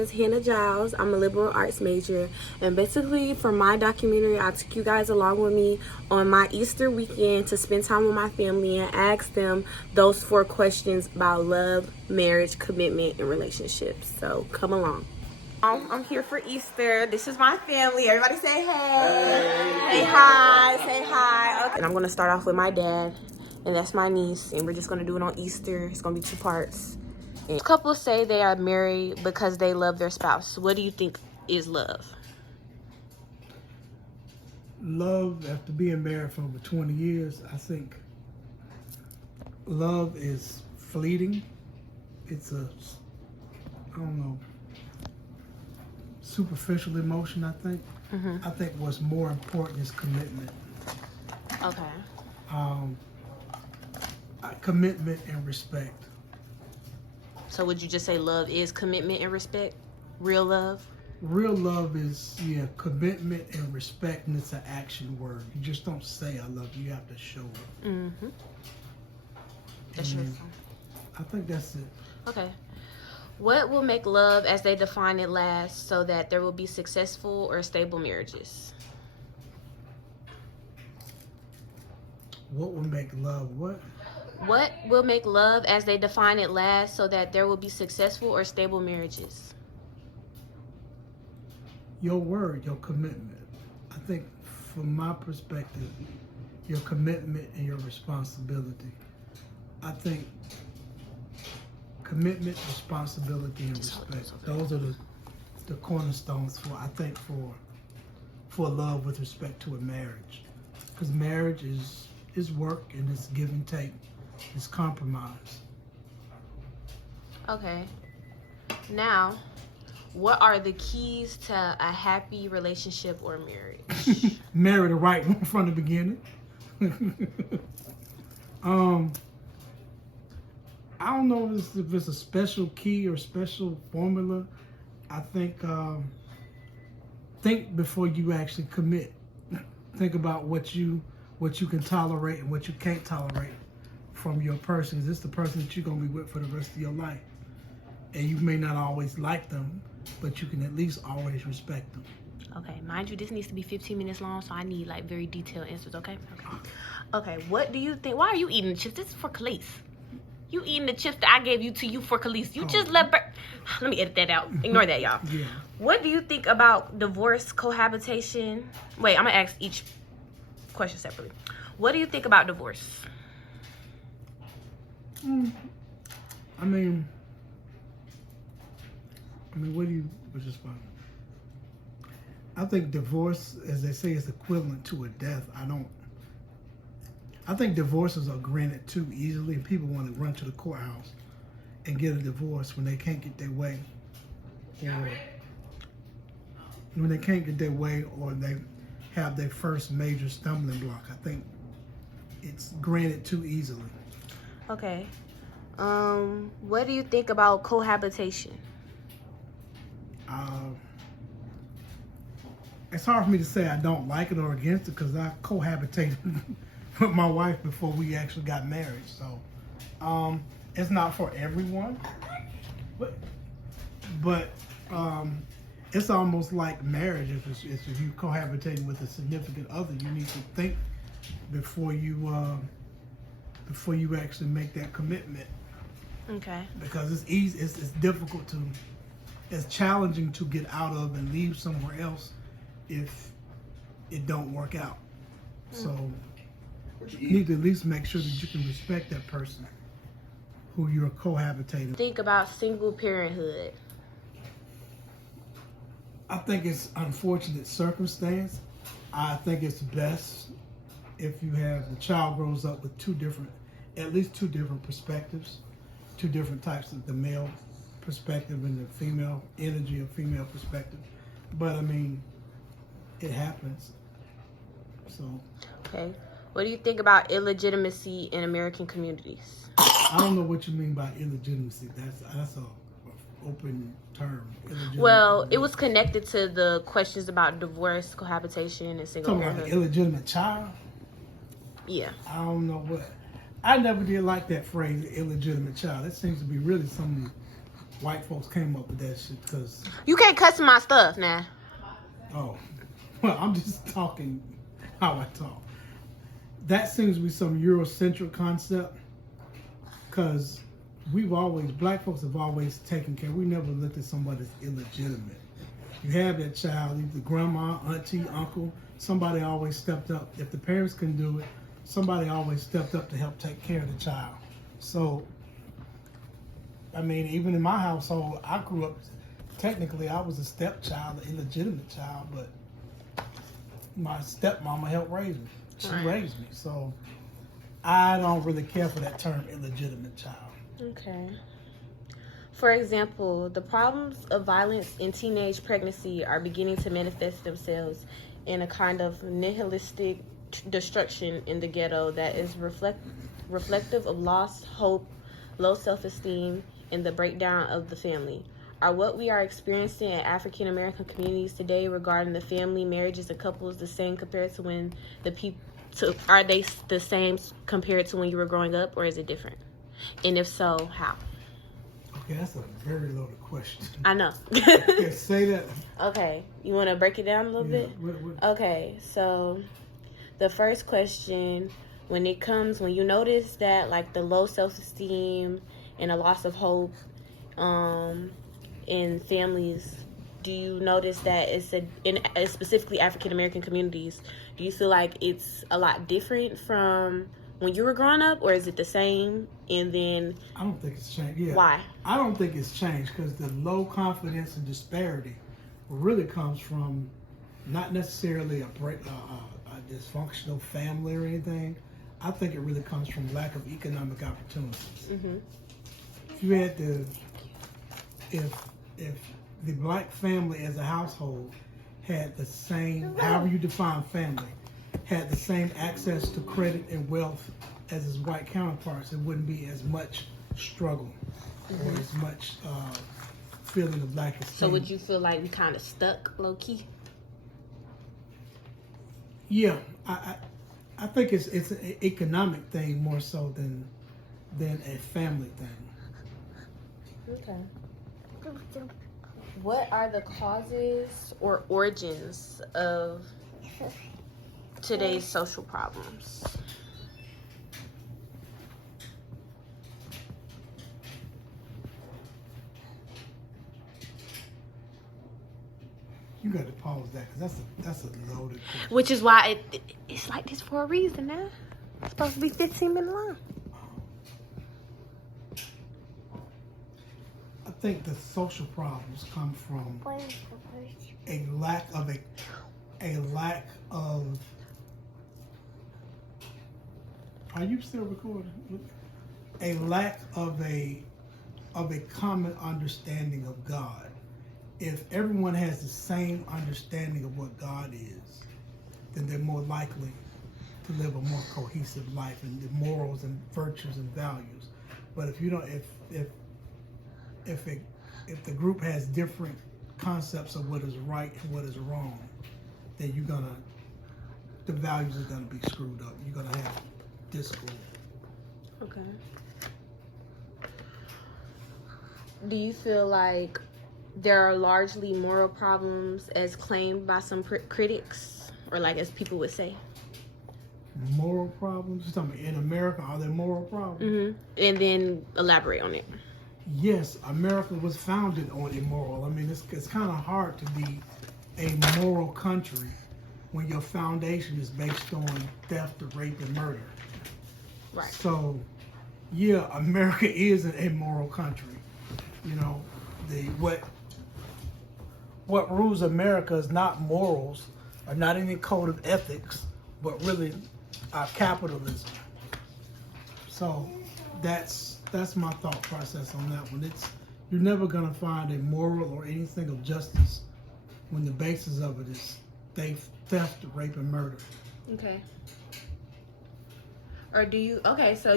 is Hannah Giles. I'm a liberal arts major, and basically for my documentary, I took you guys along with me on my Easter weekend to spend time with my family and ask them those 4 questions about love, marriage, commitment, and relationships. So come along. I'm here for Easter. This is my family. Everybody say hey. Say hi. Say hi. Okay. And I'm going to start off with my dad, and that's my niece, and we're just going to do it on Easter. It's going to be 2 parts. And couples say they are married because they love their spouse. What do you think is love? Love, after being married for over 20 years, I think love is fleeting. It's a, I don't know, superficial emotion, I think. I think what's more important is commitment. Okay. Commitment and respect. So would you just say love is commitment and respect? Real love? Real love is, commitment and respect, and it's an action word. You just don't say I love you, you have to show it. That's true. I think that's it. Okay. What will make love as they define it last so that there will be successful or stable marriages? What will make love what? What will make love as they define it last so that there will be successful or stable marriages? Your word, your commitment. I think from my perspective, your commitment and your responsibility. I think commitment, responsibility, and respect. Those are the cornerstones for love with respect to a marriage. Because marriage is work, and it's give and take. It's compromise. Okay. Now, what are the keys to a happy relationship or marriage? Marry the right one from the beginning. I don't know if it's a special key or special formula. I think before you actually commit. Think about what you can tolerate and what you can't tolerate from your person. Is this the person that you're going to be with for the rest of your life? And you may not always like them, but you can at least always respect them. Okay, mind you, this needs to be 15 minutes long, so I need like very detailed answers, okay? Okay, what do you think? Why are you eating the chips? This is for Khalees. You eating the chips that I gave you for Khalees. You just let me edit that out. Ignore that, y'all. Yeah. What do you think about divorce, cohabitation? Wait, I'm going to ask each question separately. What do you think about divorce? I mean, which is fine. I think divorce, as they say, is equivalent to a death. I think divorces are granted too easily, and people want to run to the courthouse and get a divorce when they can't get their way. When they can't get their way, or they have their first major stumbling block. I think it's granted too easily. Okay. What do you think about cohabitation? It's hard for me to say I don't like it or against it, because I cohabitated with my wife before we actually got married. So it's not for everyone, but it's almost like marriage. If you cohabitating with a significant other, you need to think before you actually make that commitment. Okay. Because it's easy, it's difficult it's challenging to get out of and leave somewhere else if it don't work out. So you need to at least make sure that you can respect that person who you're cohabitating. Think about single parenthood. I think it's unfortunate circumstance. I think it's best if you have the child grows up with at least two different perspectives, 2 different types of the male perspective and the female energy of female perspective. But I mean, it happens. So. Okay. What do you think about illegitimacy in American communities? I don't know what you mean by illegitimacy. That's a open term. Well, it was connected to the questions about divorce, cohabitation, and single Talking parenthood. about an illegitimate child? Yeah. I don't know what. I never did like that phrase, illegitimate child. That seems to be really something white folks came up with that shit because, You can't cuss my stuff now. oh, well, I'm just talking how I talk. That seems to be some Eurocentric concept because black folks have always taken care. We never looked at somebody as illegitimate. You have that child, either grandma, auntie, uncle, somebody always stepped up. If the parents couldn't do it, somebody always stepped up to help take care of the child. So, I mean, even in my household, I grew up, technically I was a stepchild, an illegitimate child, but my stepmama helped raise me. She raised me. So, I don't really care for that term, illegitimate child. Okay. For example, the problems of violence in teenage pregnancy are beginning to manifest themselves in a kind of nihilistic destruction in the ghetto that is reflective of lost hope, low self-esteem, and the breakdown of the family. Are what we are experiencing in African American communities today regarding the family, marriages, and couples the same compared to when are they the same compared to when you were growing up, or is it different? And if so, how? Okay, that's a very loaded question. I know. Okay, say that. Okay, you want to break it down a little bit? Okay, so the first question, when you notice that like the low self-esteem and a loss of hope in families, do you notice that in specifically African American communities, do you feel like it's a lot different from when you were growing up, or is it the same? And then I don't think it's changed. Yeah. Why? I don't think it's changed because the low confidence and disparity really comes from not necessarily a dysfunctional family or anything. I think it really comes from lack of economic opportunities. Mm-hmm. If you had if the black family as a household had the same, however you define family, had the same access to credit and wealth as his white counterparts, it wouldn't be as much struggle or as much feeling of lack of esteem. So would you feel like we kind of stuck low key? Yeah, I think it's an economic thing more so than a family thing. Okay. What are the causes or origins of today's social problems? You got to pause that because that's a loaded question. Which is why it's like this for a reason now. It's supposed to be 15 minutes long. I think the social problems come from a lack of Are you still recording? A lack of a common understanding of God. If everyone has the same understanding of what God is, then they're more likely to live a more cohesive life and the morals and virtues and values. But if you don't, if the group has different concepts of what is right and what is wrong, then the values are gonna be screwed up. You're gonna have discord. Okay. Do you feel like there are largely moral problems as claimed by some critics, or like as people would say? Moral problems? You're talking about in America, are there moral problems? Mm-hmm. And then elaborate on it. Yes, America was founded on immoral. I mean, it's kind of hard to be a moral country when your foundation is based on theft, rape, and murder. Right. So, yeah, America is an immoral country. You know, what rules America is not morals, or not any code of ethics, but really capitalism. So that's my thought process on that one. You're never gonna find a moral or anything of justice when the basis of it is theft, rape, and murder. Okay. Or do you? Okay, so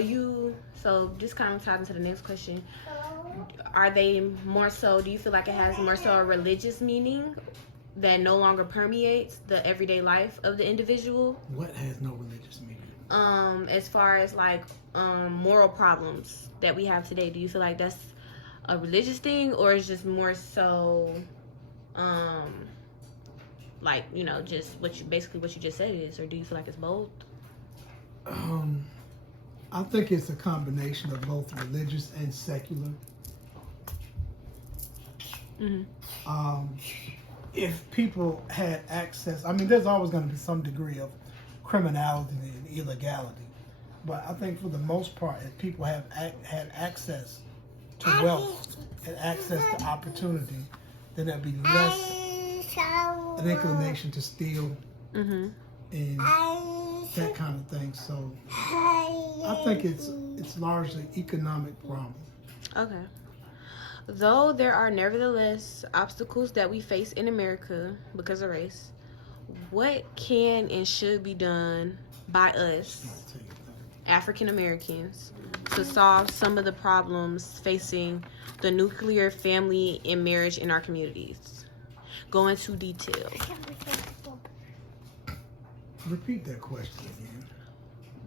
just kind of talking to the next question. Are they more so? Do you feel like it has more so a religious meaning that no longer permeates the everyday life of the individual? What has no religious meaning? As far as like moral problems that we have today, do you feel like that's a religious thing, or is just more so, like, you know, just what you just said it is, or do you feel like it's both? I think it's a combination of both religious and secular. If people had access, I mean, there's always going to be some degree of criminality and illegality, but I think for the most part, if people have had access to wealth and access to opportunity, then there'd be less an inclination to steal and that kind of thing. So I think it's largely economic problem. Okay. Though there are nevertheless obstacles that we face in America because of race, what can and should be done by us, African Americans, to solve some of the problems facing the nuclear family and marriage in our communities? Go into detail. Repeat that question again.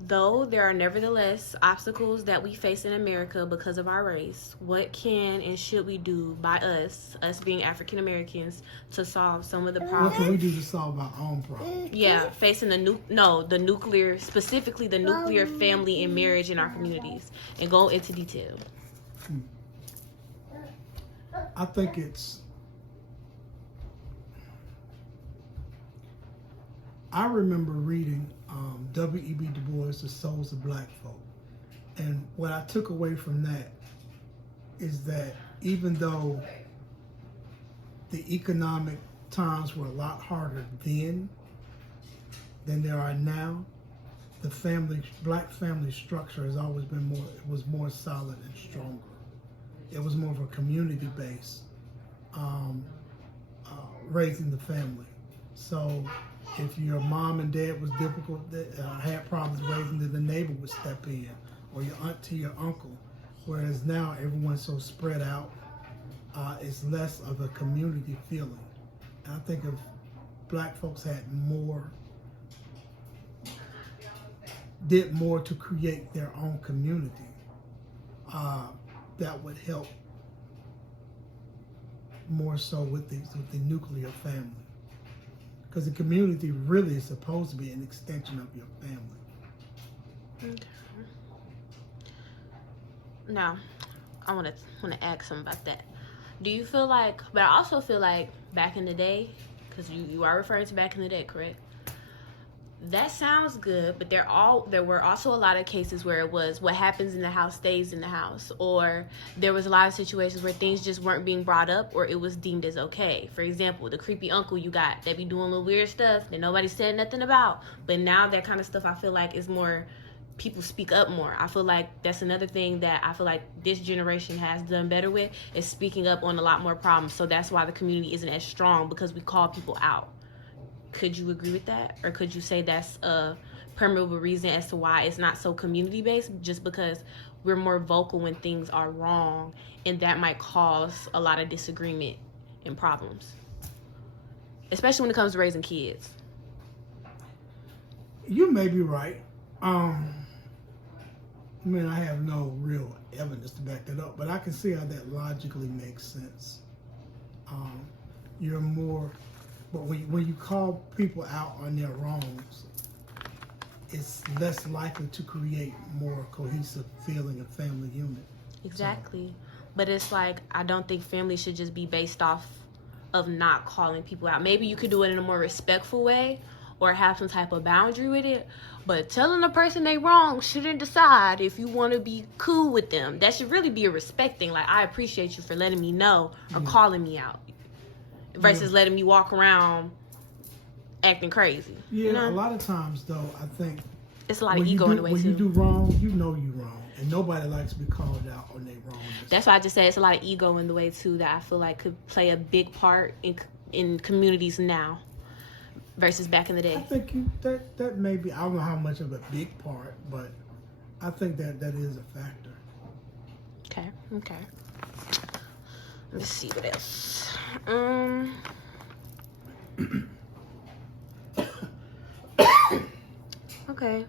Though there are nevertheless obstacles that we face in America because of our race, what can and should we do by us being African Americans, to solve some of the problems? What can we do to solve our own problems? Yeah, facing the nuclear, specifically the nuclear family and marriage in our communities, and go into detail. I think I remember reading W.E.B. Du Bois, The Souls of Black Folk. And what I took away from that is that even though the economic times were a lot harder then than there are now, the black family structure has always been more solid and stronger. It was more of a community base, raising the family. So if your mom and dad was difficult, had problems raising, then the neighbor would step in, or your aunt to your uncle. Whereas now everyone's so spread out, it's less of a community feeling. And I think if black folks did more to create their own community, that would help more so with the nuclear family. Because the community really is supposed to be an extension of your family. Okay. Now, I want to ask something about that. Do you feel like, but I also feel like back in the day, because you are referring to back in the day, correct? That sounds good, but there were also a lot of cases where it was what happens in the house stays in the house, or there was a lot of situations where things just weren't being brought up, or it was deemed as okay. For example, the creepy uncle you got that be doing little weird stuff that nobody said nothing about, but now that kind of stuff I feel like is more, people speak up more. I feel like that's another thing that I feel like this generation has done better with, is speaking up on a lot more problems. So that's why the community isn't as strong, because we call people out. Could you agree with that? Or could you say that's a permeable reason as to why it's not so community-based, just because we're more vocal when things are wrong, and that might cause a lot of disagreement and problems, especially when it comes to raising kids? You may be right. I mean, I have no real evidence to back that up, but I can see how that logically makes sense. You're more... But when you call people out on their wrongs, it's less likely to create more cohesive feeling of family unit. Exactly. But it's like, I don't think family should just be based off of not calling people out. Maybe you could do it in a more respectful way, or have some type of boundary with it. But telling a person they wrong shouldn't decide if you want to be cool with them. That should really be a respect thing. Like, I appreciate you for letting me know or calling me out, versus letting me walk around acting crazy. Yeah, you know? A lot of times, though, I think it's a lot of ego in the way, when too. you do wrong, you know you're wrong. And nobody likes to be called out on their wrongness. That's why I just say it's a lot of ego in the way, too, that I feel like could play a big part in communities now versus back in the day. I think that may be, I don't know how much of a big part, but I think that is a factor. Okay. Let's see what else. Okay.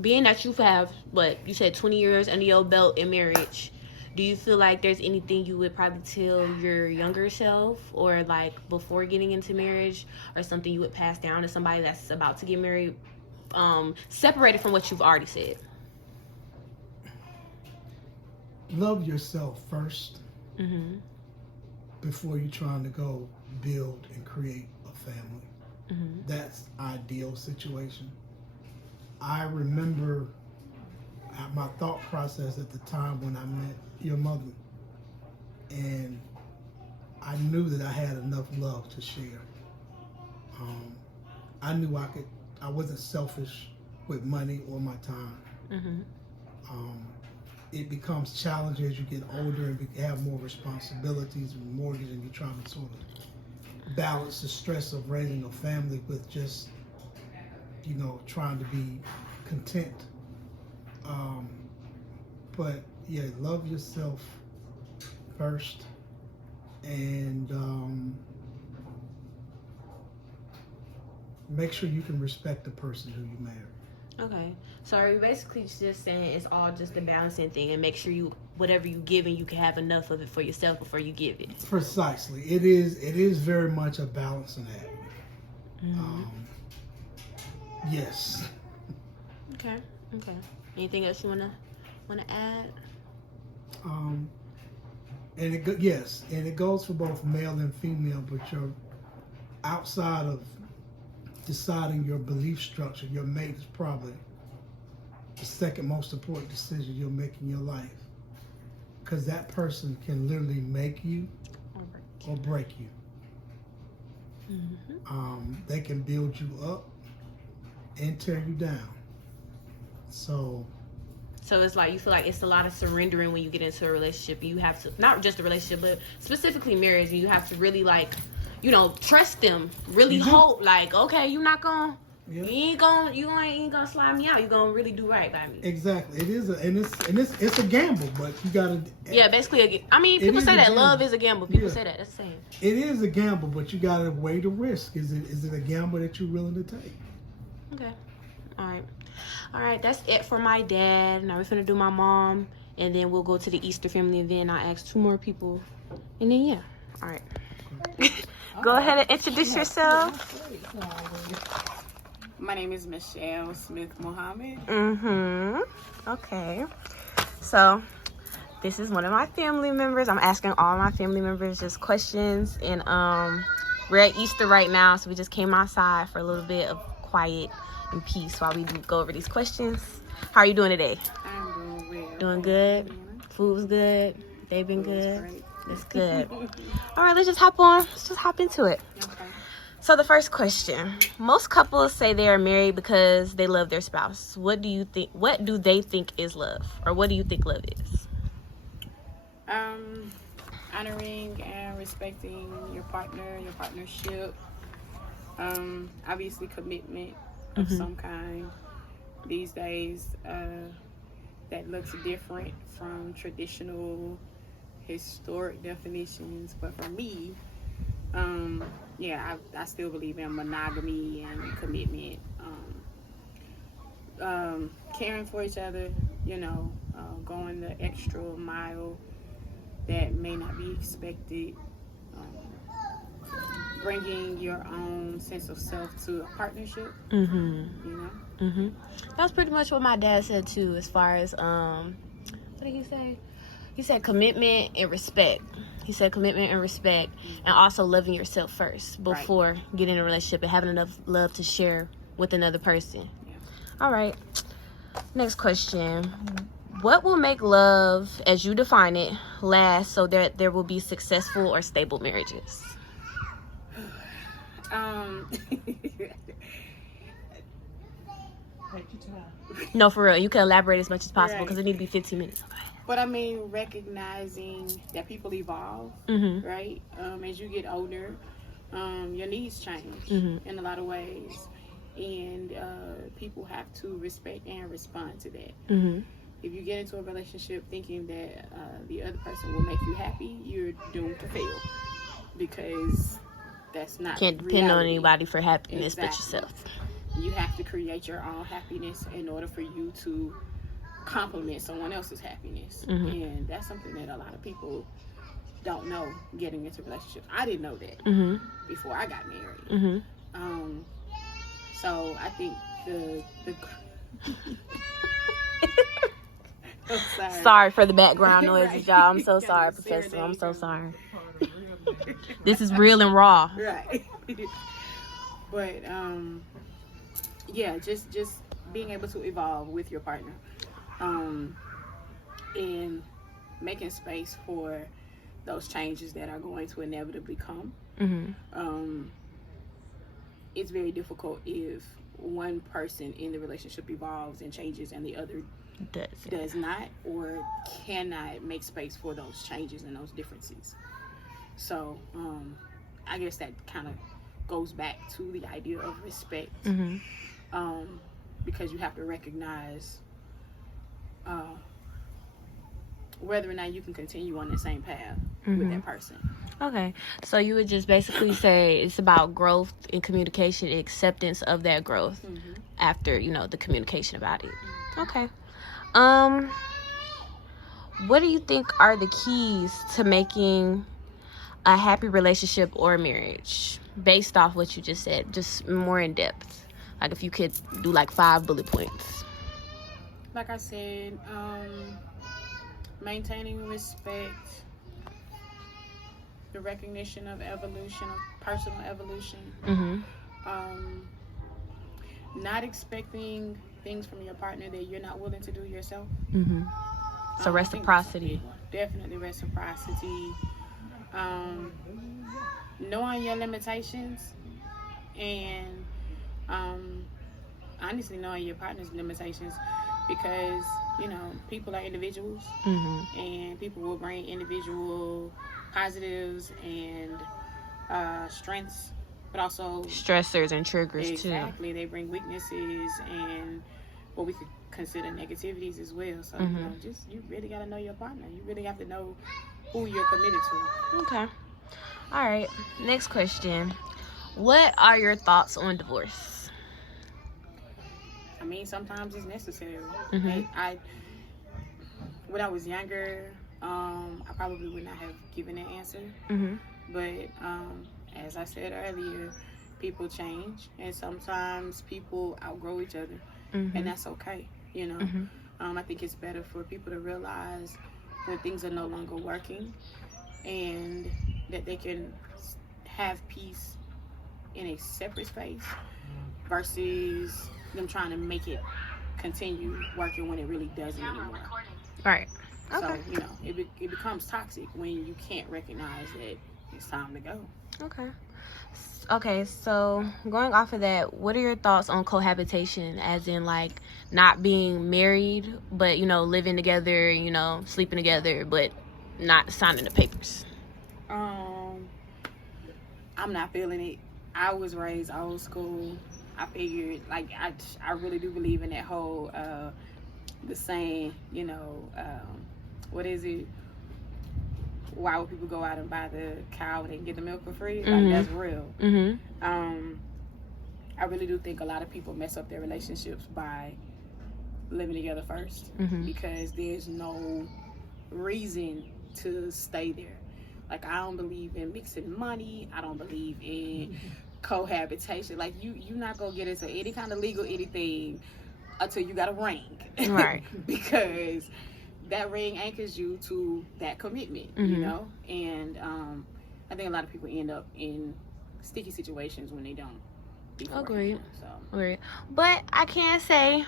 being that you have, what, you said 20 years under your belt in marriage, do you feel like there's anything you would probably tell your younger self, or like before getting into marriage, or something you would pass down to somebody that's about to get married, separated from what you've already said? Love yourself first Mm-hmm. before you're trying to go build and create a family. Mm-hmm. That's ideal situation. I remember my thought process at the time when I met your mother, and I knew that I had enough love to share. I knew I wasn't selfish with money or my time. Mm-hmm. It becomes challenging as you get older and have more responsibilities and mortgage, and you're trying to sort of balance the stress of raising a family with just, trying to be content. But yeah, love yourself first, and make sure you can respect the person who you marry. Okay, so are you basically just saying it's all just a balancing thing, and make sure whatever you give, and you can have enough of it for yourself before you give it? Precisely. It is very much a balancing act. Mm-hmm. Yes. Okay. Anything else you wanna add? And it goes for both male and female, but you're outside of deciding your belief structure. Your mate is probably the second most important decision you'll make in your life, because that person can literally make you or break you. Mm-hmm. They can build you up and tear you down. So it's like you feel like it's a lot of surrendering when you get into a relationship. You have to, not just a relationship, but specifically marriage, and you have to really trust them, really hope, like, okay, you're not gonna, you ain't gonna slide me out. You're gonna really do right by me. Exactly. It is, it's a gamble, but you gotta. Yeah, basically, people say that love is a gamble. People say that. That's the same. It is a gamble, but you gotta weigh the risk. Is it a gamble that you're willing to take? Okay. All right. That's it for my dad. Now we're gonna do my mom, and then we'll go to the Easter family, and then I'll ask 2 more people, and then yeah. All right. Go ahead and introduce yourself. My name is Michelle Smith Mohammed. Okay. So, this is one of my family members. I'm asking all my family members just questions. And we're at Easter right now, so we just came outside for a little bit of quiet and peace while we go over these questions. How are you doing today? I'm doing well. Doing good? Food was good? They've been good? Great. That's good. All right, let's just hop into it. Okay. So the first question: most couples say they are married because they love their spouse. What do they think is love, or what do you think love is? Honoring and respecting your partner, your partnership. Obviously commitment of some kind. These days, that looks different from traditional historic definitions, but for me, I still believe in monogamy and commitment, caring for each other, going the extra mile that may not be expected, bringing your own sense of self to a partnership. That's pretty much what my dad said too, as far as what did he say? He said commitment and respect. And also loving yourself first before getting in a relationship and having enough love to share with another person. Yeah. All right. Next question. What will make love, as you define it, last so that there will be successful or stable marriages? No, for real. You can elaborate as much as possible because it needs to be 15 minutes. But I mean, recognizing that people evolve, right? As you get older, your needs change in a lot of ways. And people have to respect and respond to that. If you get into a relationship thinking that the other person will make you happy, you're doomed to fail. Because that's not Can't depend on anybody for happiness but Exactly. yourself. you have to create your own happiness in order for you to complement someone else's happiness. And that's something that a lot of people don't know getting into relationships. I didn't know that before I got married. So I think the sorry for the background noises, y'all. I'm so sorry, Professor. I'm so sorry. This is real and raw. Right. But yeah, just being able to evolve with your partner, and making space for those changes that are going to inevitably come. It's very difficult if one person in the relationship evolves and changes and the other does not or cannot make space for those changes and those differences. So I guess that kind of goes back to the idea of respect, because you have to recognize whether or not you can continue on the same path with that person. Okay, so you would just basically say it's about growth and communication, acceptance of that growth after, the communication about it. Okay. What do you think are the keys to making a happy relationship or marriage based off what you just said, just more in depth? Like if you could do like 5 bullet points. Like I said, maintaining respect, the recognition of evolution, of personal evolution, not expecting things from your partner that you're not willing to do yourself. So reciprocity. Definitely reciprocity. Knowing your limitations and honestly knowing your partner's limitations, because people are individuals, and people will bring individual positives and strengths, but also stressors and triggers too. Exactly, they bring weaknesses and what we could consider negativities as well. So you really got to know your partner. You really have to know who you're committed to. Okay. All right. Next question. What are your thoughts on divorce? I mean, sometimes it's necessary. When I was younger, I probably would not have given an answer. But as I said earlier, people change, and sometimes people outgrow each other, and that's okay. I think it's better for people to realize when things are no longer working, and that they can have peace in a separate space versus them trying to make it continue working when it really doesn't anymore. Right. Okay. So, it becomes toxic when you can't recognize that it's time to go. Okay, so going off of that, what are your thoughts on cohabitation, as in like not being married, but living together, sleeping together, but not signing the papers? I'm not feeling it. I was raised old school. I figured, like, I really do believe in that whole the saying, what is it? Why would people go out and buy the cow when they can get the milk for free? Like, that's real. I really do think a lot of people mess up their relationships by living together first, because there's no reason to stay there. Like, I don't believe in mixing money. I don't believe in cohabitation. Like, you're not gonna get into any kind of legal anything until you got a ring, right? Because that ring anchors you to that commitment, and I think a lot of people end up in sticky situations when they don't. Agreed. But I can't say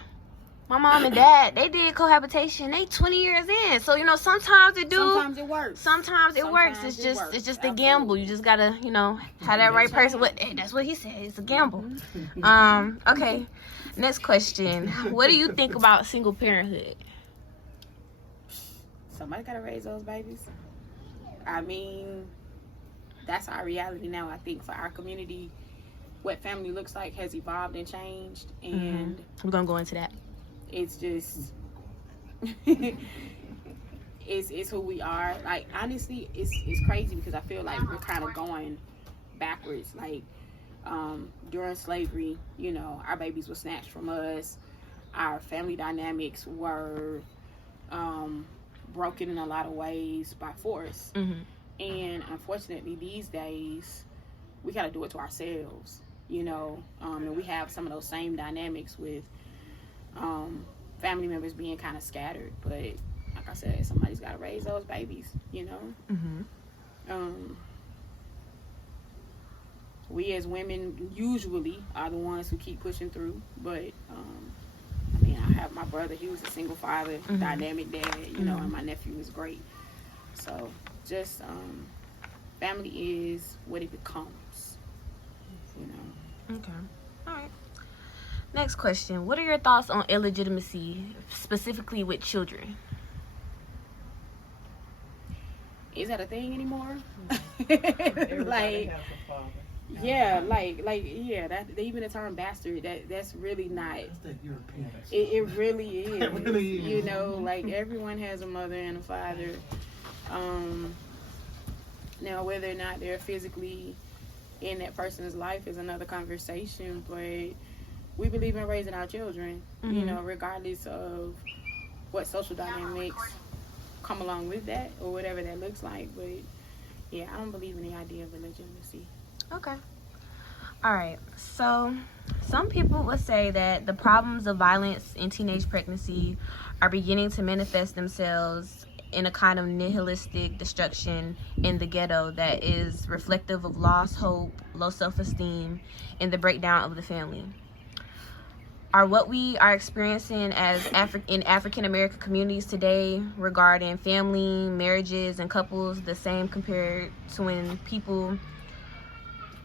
my mom and dad, they did cohabitation. They 20 years in, so sometimes it do. Sometimes it works. Sometimes it works. It's just a gamble. You just gotta have that right person. That's what he said. It's a gamble. Okay. Next question. What do you think about single parenthood? Somebody gotta raise those babies. I mean, that's our reality now. I think for our community, what family looks like has evolved and changed, and we're gonna go into that. It's just it's who we are. Like, honestly, it's crazy because I feel like we're kind of going backwards. Like, During slavery, you know, our babies were snatched from us. Our family dynamics were broken in a lot of ways by force. And unfortunately, these days, we got to do it to ourselves, you know. And we have some of those same dynamics with family members being kind of scattered. But like I said, somebody's got to raise those babies, you know. We as women usually are the ones who keep pushing through. But, I mean, I have my brother. He was a single father, dynamic dad, you know, and my nephew was great. So just family is what it becomes, you know. Okay. All right. Next question. What are your thoughts on illegitimacy, specifically with children? Is that a thing anymore? Like, yeah, that even the term bastard, that's really not. That's that European. It really is. It really is. You know, like everyone has a mother and a father. Now, whether or not they're physically in that person's life is another conversation, but we believe in raising our children, you know, regardless of what social dynamics come along with that or whatever that looks like. But yeah, I don't believe in the idea of illegitimacy. Okay. All right. So some people would say that the problems of violence in teenage pregnancy are beginning to manifest themselves in a kind of nihilistic destruction in the ghetto that is reflective of lost hope, low self-esteem, and the breakdown of the family. Are what we are experiencing as in African American communities today regarding family, marriages, and couples the same compared to when people...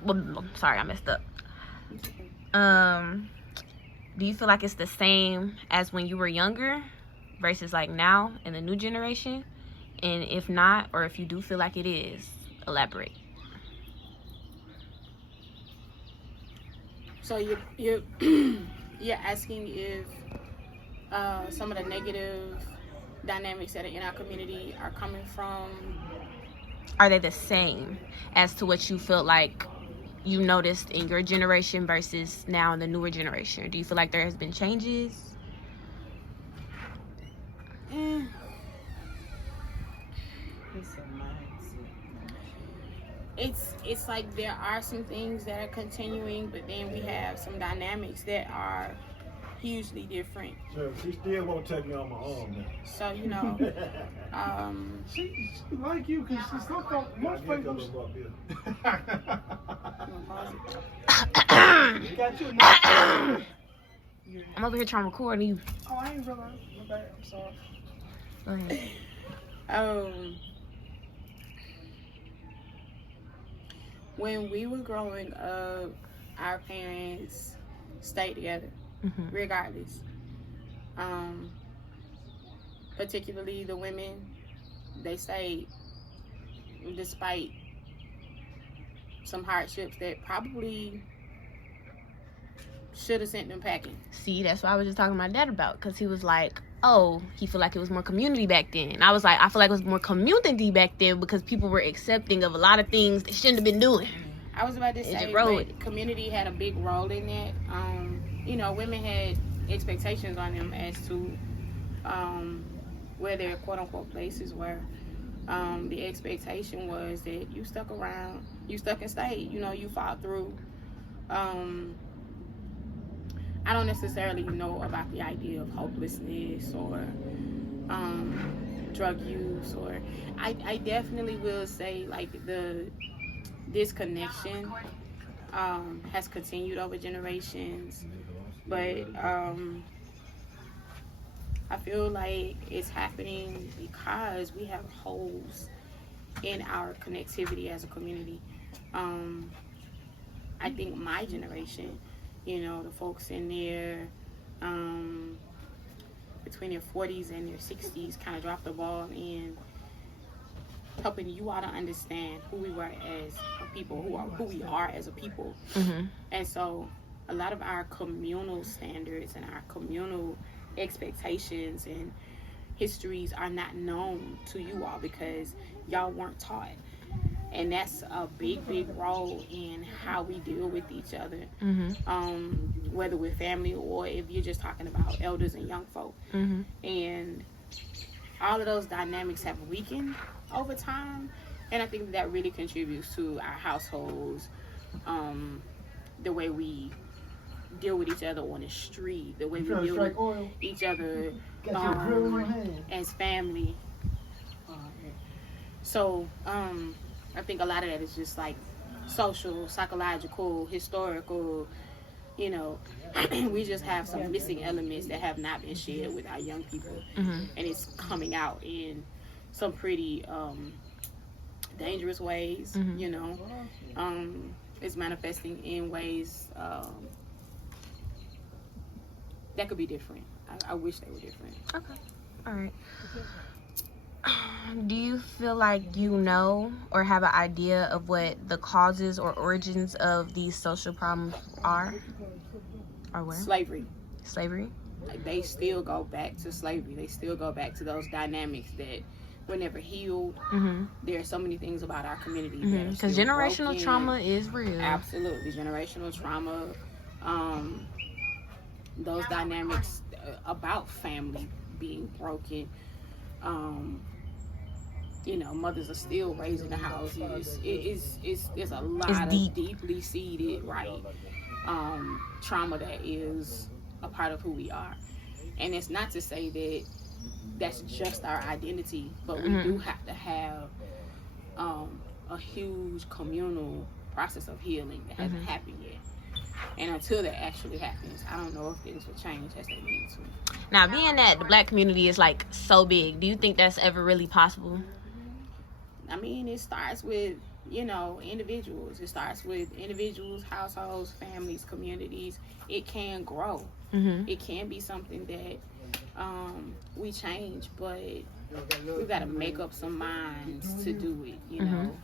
Well, sorry, I messed up. Do you feel like it's the same as when you were younger versus like now in the new generation? And if not, or if you do feel like it is, elaborate. So you're you're asking if some of the negative dynamics that are in our community are coming from... Are they the same as to what you feel like you noticed in your generation versus now in the newer generation? Do you feel like there has been changes? It's like there are some things that are continuing, but then we have some dynamics that are hugely different. So she still won't take me on my arm now. So, you know, She like you because she's not thought most people. Got you, I'm over here trying to record you. Oh, I ain't realize. My bad. I'm sorry. Go ahead. When we were growing up, our parents stayed together, regardless. Particularly the women, they stayed despite some hardships that probably should have sent them packing. See, that's what I was just talking to my dad about, because he was like, oh, he feel like it was more community back then. And I was like, I feel like it was more community back then because people were accepting of a lot of things they shouldn't have been doing. I was about to say, but community had a big role in that. You know, women had expectations on them as to where their quote-unquote places were. The expectation was that you stuck around, you stuck and stayed, you know, you fought through. I don't necessarily know about the idea of hopelessness or drug use, or I definitely will say like the disconnection has continued over generations, but I feel like it's happening because we have holes in our connectivity as a community. I think my generation, you know, the folks in their between their 40s and their 60s kind of dropped the ball in helping you all to understand who we were as a people, who we are as a people. And so a lot of our communal standards and our communal expectations and histories are not known to you all because y'all weren't taught. And that's a big role in how we deal with each other, whether we're family or if you're just talking about elders and young folk. And all of those dynamics have weakened over time, and I think that really contributes to our households, the way we deal with each other on the street, the way we deal with each other as family. So I think a lot of that is just like social, psychological, historical, you know. We just have some missing elements that have not been shared with our young people, and it's coming out in some pretty dangerous ways, you know. It's manifesting in ways that could be different. I wish they were different. Okay. All right. Do you feel like you know or have an idea of what the causes or origins of these social problems are? Or what? Slavery. Slavery? Like, they still go back to slavery. They still go back to those dynamics that were never healed. There are so many things about our community that because generational broken. Trauma is real. Absolutely. Generational trauma. Those dynamics about family being broken. You know, mothers are still raising the houses. It's a lot of deeply seated, trauma that is a part of who we are. And it's not to say that that's just our identity, but we do have to have a huge communal process of healing that hasn't happened yet. And until that actually happens, I don't know if things will change as they need to. Now, being that the Black community is like so big, do you think that's ever really possible? I mean, it starts with, you know, individuals. It starts with individuals, households, families, communities. It can grow. It can be something that we change, but we've got to make up some minds to do it, you know.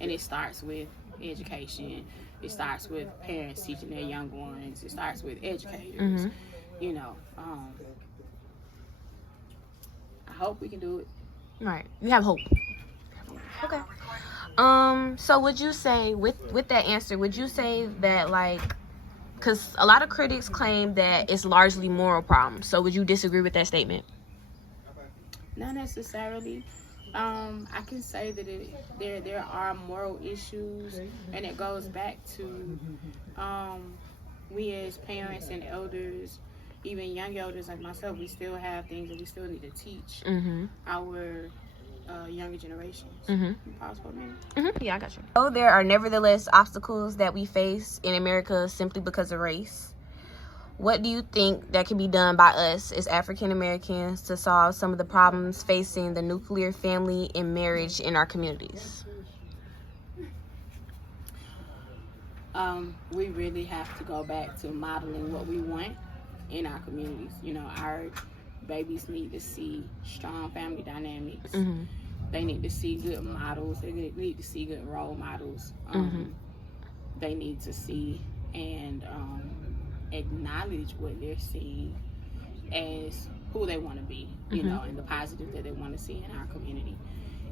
And it starts with education. It starts with parents teaching their young ones. It starts with educators, you know. I hope we can do it. Right. You have hope. Okay. So would you say, with that answer, would you say that, like, because a lot of critics claim that it's largely moral problems, so would you disagree with that statement? Not necessarily. I can say that there are moral issues, and it goes back to we as parents and elders, even young elders like myself, we still have things that we still need to teach our younger generations. Pause for a minute. Yeah, I got you. So there are nevertheless obstacles that we face in America simply because of race. What do you think that can be done by us as African Americans to solve some of the problems facing the nuclear family and marriage in our communities? We really have to go back to modeling what we want in our communities. You know, our babies need to see strong family dynamics. They need to see good models. They need to see good role models. They need to see and acknowledge what they're seeing as who they want to be, you know, and the positive that they want to see in our community.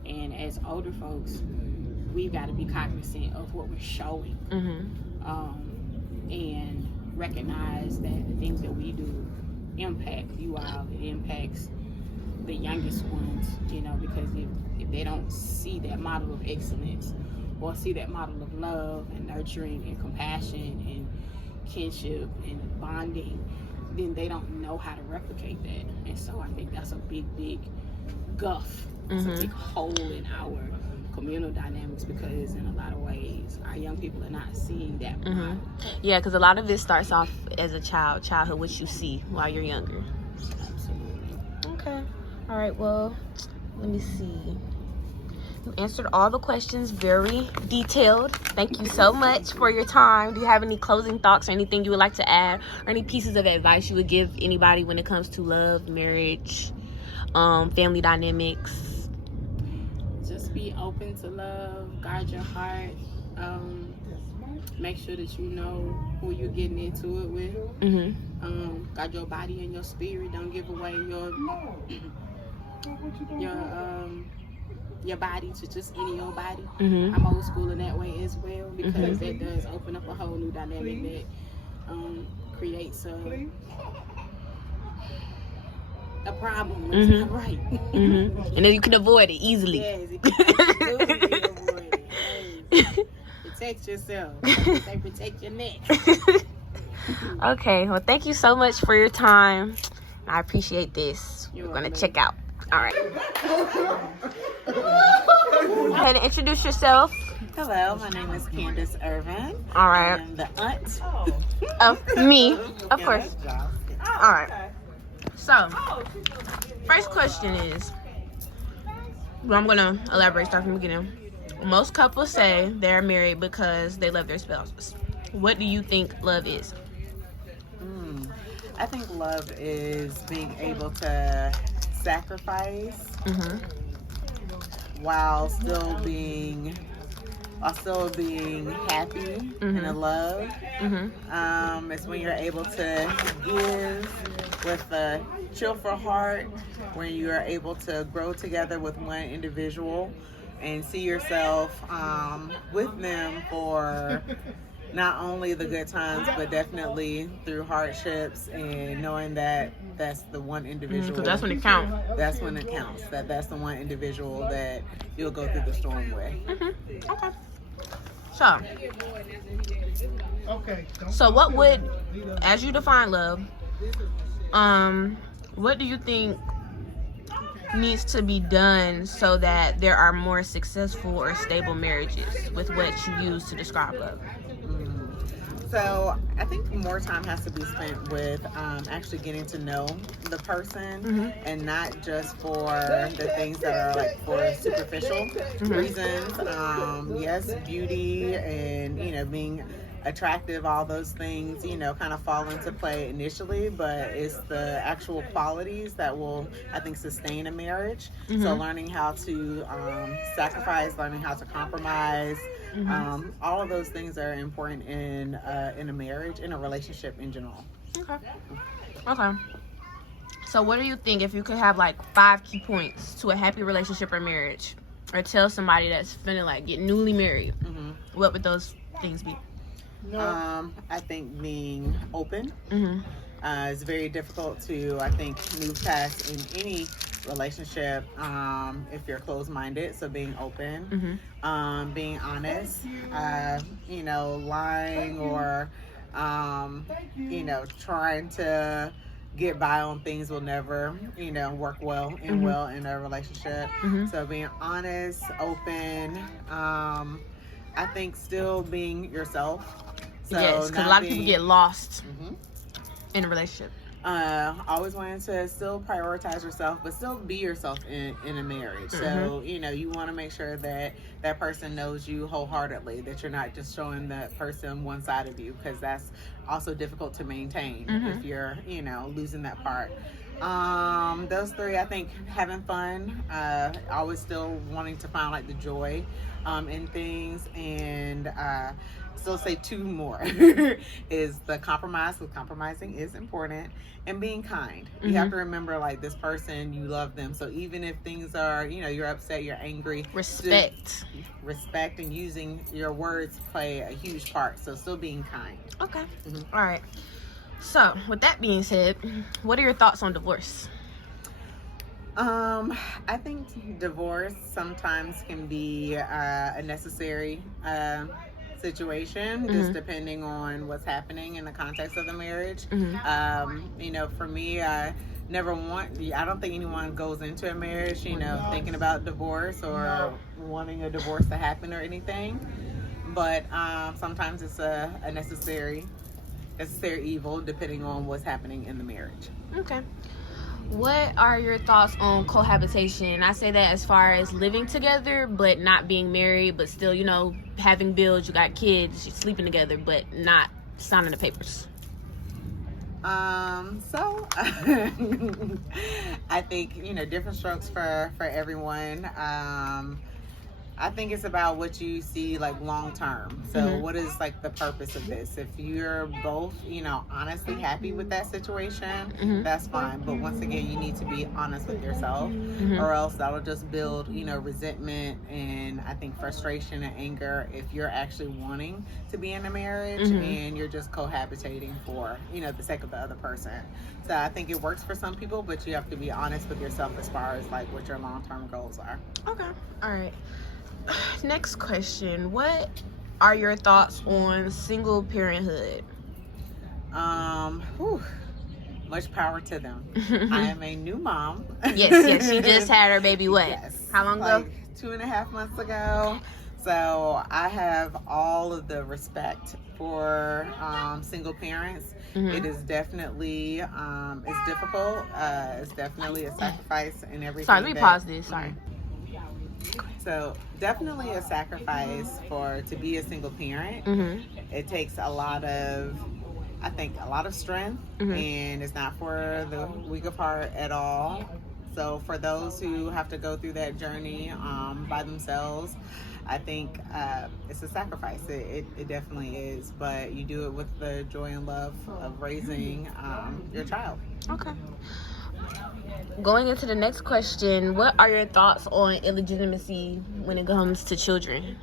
And as older folks, we've got to be cognizant of what we're showing, and recognize that the things that we do impact you all. It impacts the youngest ones, you know, because if they don't see that model of excellence or see that model of love and nurturing and compassion and kinship and bonding, then they don't know how to replicate that. And so I think that's a big gulf. It's a big hole in our communal dynamics, because in a lot of ways our young people are not seeing that model. Yeah, because a lot of this starts off as a childhood, which you see while you're younger. Absolutely. Okay. All right, well, let me see. You answered all the questions very detailed. Thank you so much for your time. Do you have any closing thoughts or anything you would like to add, or any pieces of advice you would give anybody when it comes to love, marriage, family dynamics? Just be open to love, guard your heart, make sure that you know who you're getting into it with. Guard your body and your spirit. Don't give away your your body to just any old body. Mm-hmm. I'm old school in that way as well, because that does open up a whole new dynamic that creates a problem. It's not right. Mm-hmm. And then you can avoid it easily. Yes, it can absolutely be avoided. Hey, protect yourself. They protect your neck. Okay, well, thank you so much for your time. I appreciate this. You're We're going to welcome. check out. All right. Go ahead and introduce yourself. Hello, my name is Candace Irvin. All right. I'm the aunt Of me, of Yeah, course. that's Giles. All right. So, first question is, well, I'm going to elaborate start from the beginning. Most couples say they're married because they love their spouses. What do you think love is? I think love is being able to sacrifice Mm-hmm. while still being happy and in love. Mm-hmm. It's when you're able to give with a cheerful heart, when you are able to grow together with one individual and see yourself with them for not only the good times, but definitely through hardships, and knowing that that's the one individual. Because that's when it counts. That's when it counts. That's the one individual that you'll go through the storm with. Mm-hmm. Okay. So, Okay. so what would, as you define love, what do you think needs to be done so that there are more successful or stable marriages with what you use to describe love? So I think more time has to be spent with actually getting to know the person, and not just for the things that are like for superficial reasons. Yes, beauty and being attractive, all those things kind of fall into play initially, but it's the actual qualities that will, I think, sustain a marriage. So learning how to sacrifice, learning how to compromise. All of those things are important in a marriage, in a relationship in general. Okay. So what do you think, if you could have like 5 key points to a happy relationship or marriage, or tell somebody that's finna like get newly married, what would those things be? I think being open. Mm-hmm. It's very difficult to, I think, move past in any relationship if you're closed-minded. So being open, being honest, lying or trying to get by on things will never work well in a relationship. So being honest, open, I think still being yourself. So Yes, because a lot of people get lost in a relationship. Always wanting to still prioritize yourself, but still be yourself in a marriage. So you want to make sure that that person knows you wholeheartedly, that you're not just showing that person one side of you, because that's also difficult to maintain if you're losing that part. Those 3, I think, having fun, always still wanting to find like the joy in things, and still say 2 more is the compromise, because compromising is important, and being kind. You have to remember, like, this person, you love them, so even if things are you're upset, you're angry, Respect and using your words play a huge part, so still being kind. Okay. All right. So with that being said, what are your thoughts on divorce? I think divorce sometimes can be a necessary situation, just depending on what's happening in the context of the marriage. For me, I don't think anyone goes into a marriage, thinking about divorce or wanting a divorce to happen or anything. But sometimes it's a necessary evil, depending on what's happening in the marriage. Okay. What are your thoughts on cohabitation? I say that as far as living together, but not being married, but still, having bills, you got kids, you're sleeping together, but not signing the papers. So I think different strokes for everyone. I think it's about what you see like long term. So what is like the purpose of this? If you're both, honestly happy with that situation, that's fine. But once again, you need to be honest with yourself, or else that'll just build, resentment and I think frustration and anger if you're actually wanting to be in a marriage and you're just cohabitating for, the sake of the other person. So I think it works for some people, but you have to be honest with yourself as far as like what your long-term goals are. Okay. All right. Next question. What are your thoughts on single parenthood? Much power to them. I am a new mom. Yes. She just had her baby. What? Yes. How long ago? 2.5 months ago. So I have all of the respect for single parents. It is definitely it's difficult. It's definitely a sacrifice and everything. Sorry, let me pause this. Sorry. So definitely a sacrifice to be a single parent. It takes a lot of strength, and it's not for the weak of heart at all. So for those who have to go through that journey by themselves, I think it's a sacrifice. It definitely is, but you do it with the joy and love of raising your child. Okay. Going into the next question, what are your thoughts on illegitimacy when it comes to children?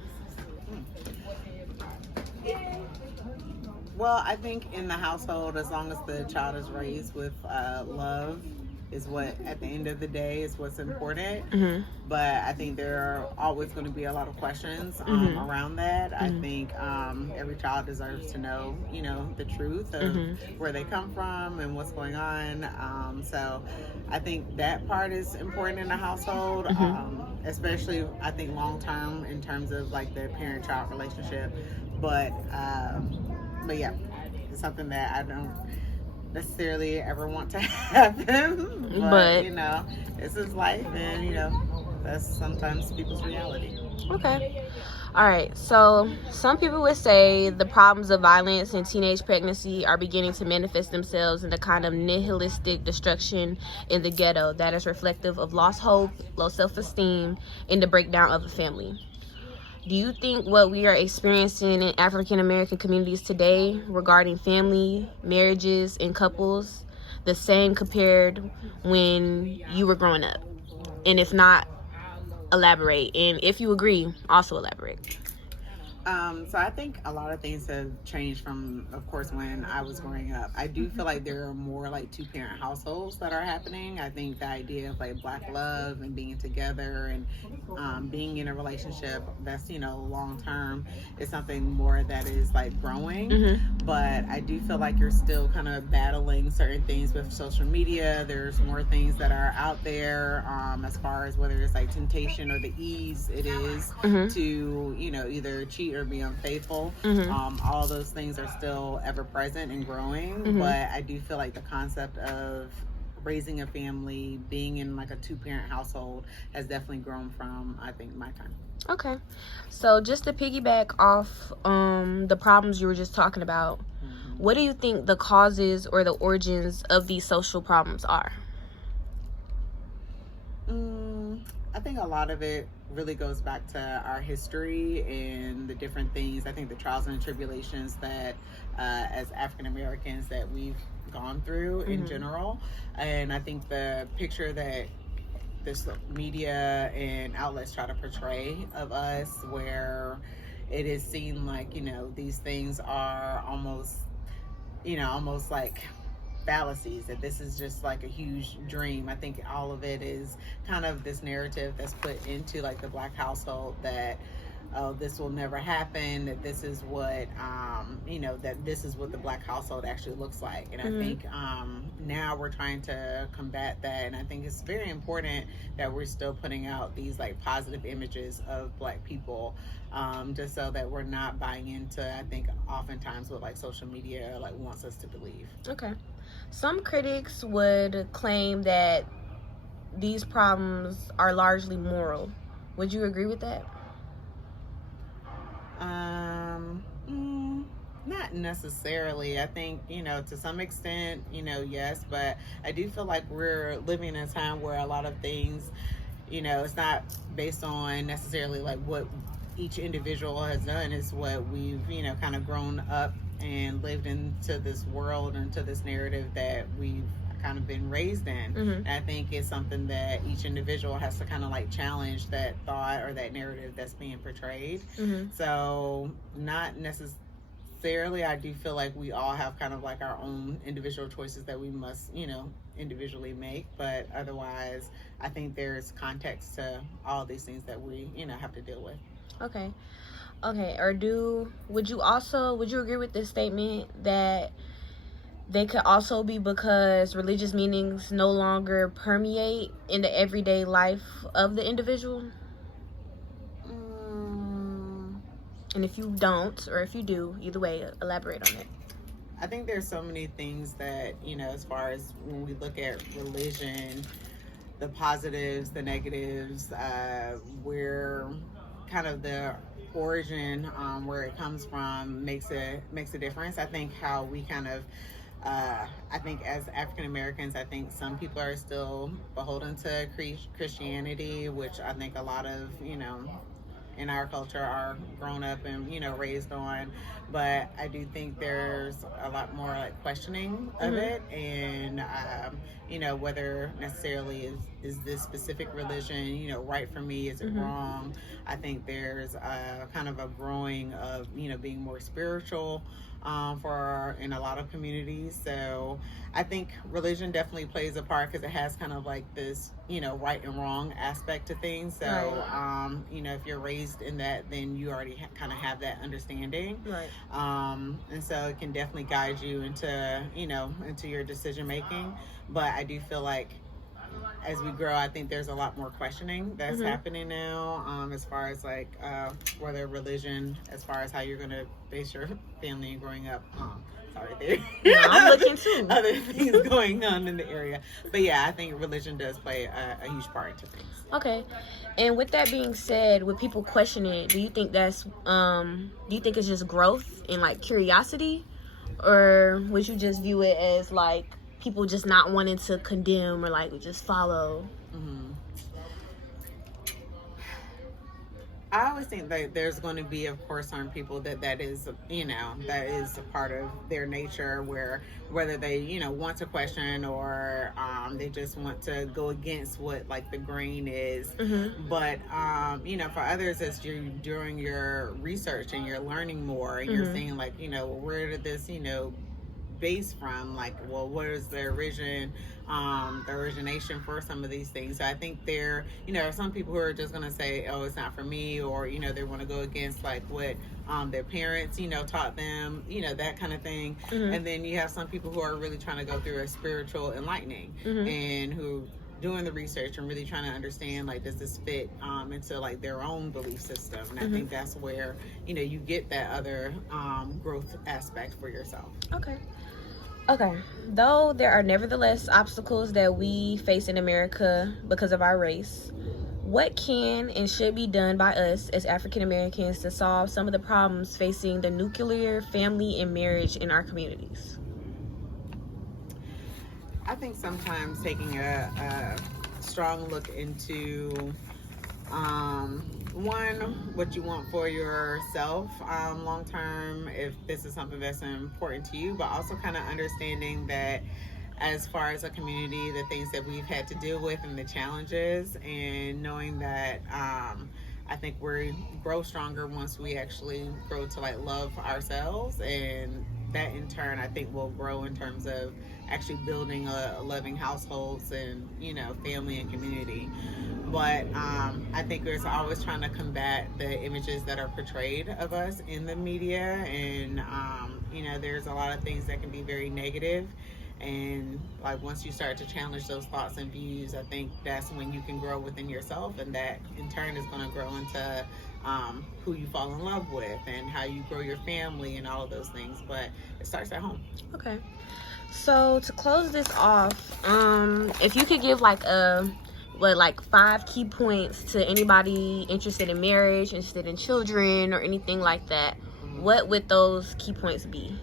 Well, I think in the household, as long as the child is raised with love, is what at the end of the day is what's important. But I think there are always going to be a lot of questions around that. I think every child deserves to know, the truth of where they come from and what's going on. So I think that part is important in the household, especially I think long term in terms of like the parent-child relationship. But yeah, it's something that I don't necessarily ever want to happen, but this is life, and that's sometimes people's reality. Okay. All right, so some people would say the problems of violence and teenage pregnancy are beginning to manifest themselves in the kind of nihilistic destruction in the ghetto that is reflective of lost hope, low self-esteem, and the breakdown of a family. Do you think what we are experiencing in African American communities today regarding family, marriages, and couples the same compared when you were growing up? And if not, elaborate. And if you agree, also elaborate. So I think a lot of things have changed from, of course, when I was growing up. I do feel like there are more like two-parent households that are happening. I think the idea of like Black love and being together and being in a relationship that's, long-term is something more that is like growing. But I do feel like you're still kind of battling certain things with social media. There's more things that are out there as far as whether it's like temptation or the ease it is to, either cheat or be unfaithful. All those things are still ever present and growing, but I do feel like the concept of raising a family, being in like a two-parent household has definitely grown from, I think, my time. Okay, so just to piggyback off the problems you were just talking about, what do you think the causes or the origins of these social problems are? I think a lot of it really goes back to our history and the different things. I think the trials and tribulations that as African Americans that we've gone through in general. And I think the picture that this media and outlets try to portray of us, where it is seen like, these things are almost like fallacies, that this is just like a huge dream. I think all of it is kind of this narrative that's put into like the Black household that this will never happen, that this is what that this is what the Black household actually looks like. And I think now we're trying to combat that, and I think it's very important that we're still putting out these like positive images of Black people, just so that we're not buying into, I think, oftentimes what like social media like wants us to believe. Okay. Some critics would claim that these problems are largely moral. Would you agree with that? Not necessarily. I think, to some extent, yes, but I do feel like we're living in a time where a lot of things, it's not based on necessarily like what each individual has done. It's what we've, kind of grown up and lived into this world, into this narrative that we've kind of been raised in. And I think it's something that each individual has to kind of like challenge that thought or that narrative that's being portrayed. So not necessarily, I do feel like we all have kind of like our own individual choices that we must, individually make, but otherwise I think there's context to all these things that we, have to deal with. Okay. Or would you agree with this statement that they could also be because religious meanings no longer permeate in the everyday life of the individual? And if you don't, or if you do, either way, elaborate on it. I think there's so many things that, as far as when we look at religion, the positives, the negatives, where kind of the origin, where it comes from makes a difference. I think how we kind of, I think as African Americans, I think some people are still beholden to Christianity, which I think a lot of, in our culture are grown up and, raised on. But I do think there's a lot more like questioning of it, and, whether necessarily is this specific religion, right for me, is it wrong? I think there's kind of a growing of, being more spiritual in a lot of communities. So I think religion definitely plays a part because it has kind of like this, right and wrong aspect to things. So, if you're raised in that, then you already kind of have that understanding. Right. And so it can definitely guide you into, into your decision making. But I do feel like as we grow, I think there's a lot more questioning that's happening now, as far as like whether religion, as far as how you're going to base your family growing up. Sorry, there. No, I'm looking too. Other things going on in the area. But yeah, I think religion does play a huge part into things. Okay. And with that being said, with people questioning it, do you think it's just growth and like curiosity? Or would you just view it as like people just not wanting to condemn or like just follow? I always think that there's going to be, of course, certain people that is a part of their nature, where whether they, want to question or they just want to go against what like the grain is. But, for others, as you're doing your research and you're learning more and you're seeing like, where did this, base from, like, well, what is the origination for some of these things. So I think there are some people who are just going to say, oh, it's not for me, or they want to go against like what their parents taught them, that kind of thing. And then you have some people who are really trying to go through a spiritual enlightening and who doing the research and really trying to understand, like, does this fit into like their own belief system. And I think that's where you get that other growth aspect for yourself. Okay. Though there are nevertheless obstacles that we face in America because of our race, what can and should be done by us as African Americans to solve some of the problems facing the nuclear family and marriage in our communities? I think sometimes taking a strong look into one, what you want for yourself long term, if this is something that's important to you, but also kind of understanding that as far as a community, the things that we've had to deal with and the challenges, and knowing that I think we grow stronger once we actually grow to like love ourselves, and that in turn I think will grow in terms of actually building a loving households and family and community. But I think there's always trying to combat the images that are portrayed of us in the media, and there's a lot of things that can be very negative. And like once you start to challenge those thoughts and views, I think that's when you can grow within yourself, and that in turn is going to grow into who you fall in love with and how you grow your family and all of those things. But it starts at home. Okay. So to close this off, if you could give like 5 key points to anybody interested in marriage, interested in children, or anything like that, what would those key points be?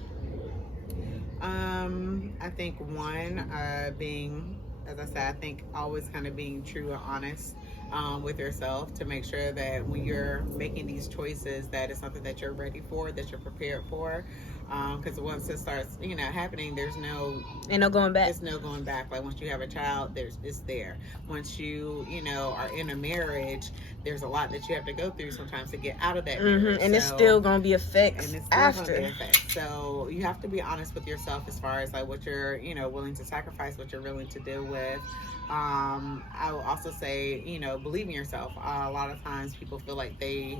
I think one, being, as I said, I think always kind of being true and honest with yourself to make sure that when you're making these choices, that it's something that you're ready for, that you're prepared for. Because once it starts, happening, there's no going back. It's no going back. Like once you have a child, it's there. Once you are in a marriage, there's a lot that you have to go through sometimes to get out of that marriage. And it's still gonna be effects and it's still after. Gonna be effects. So you have to be honest with yourself as far as like what you're willing to sacrifice, what you're willing to deal with. I will also say, believe in yourself. A lot of times people feel like they're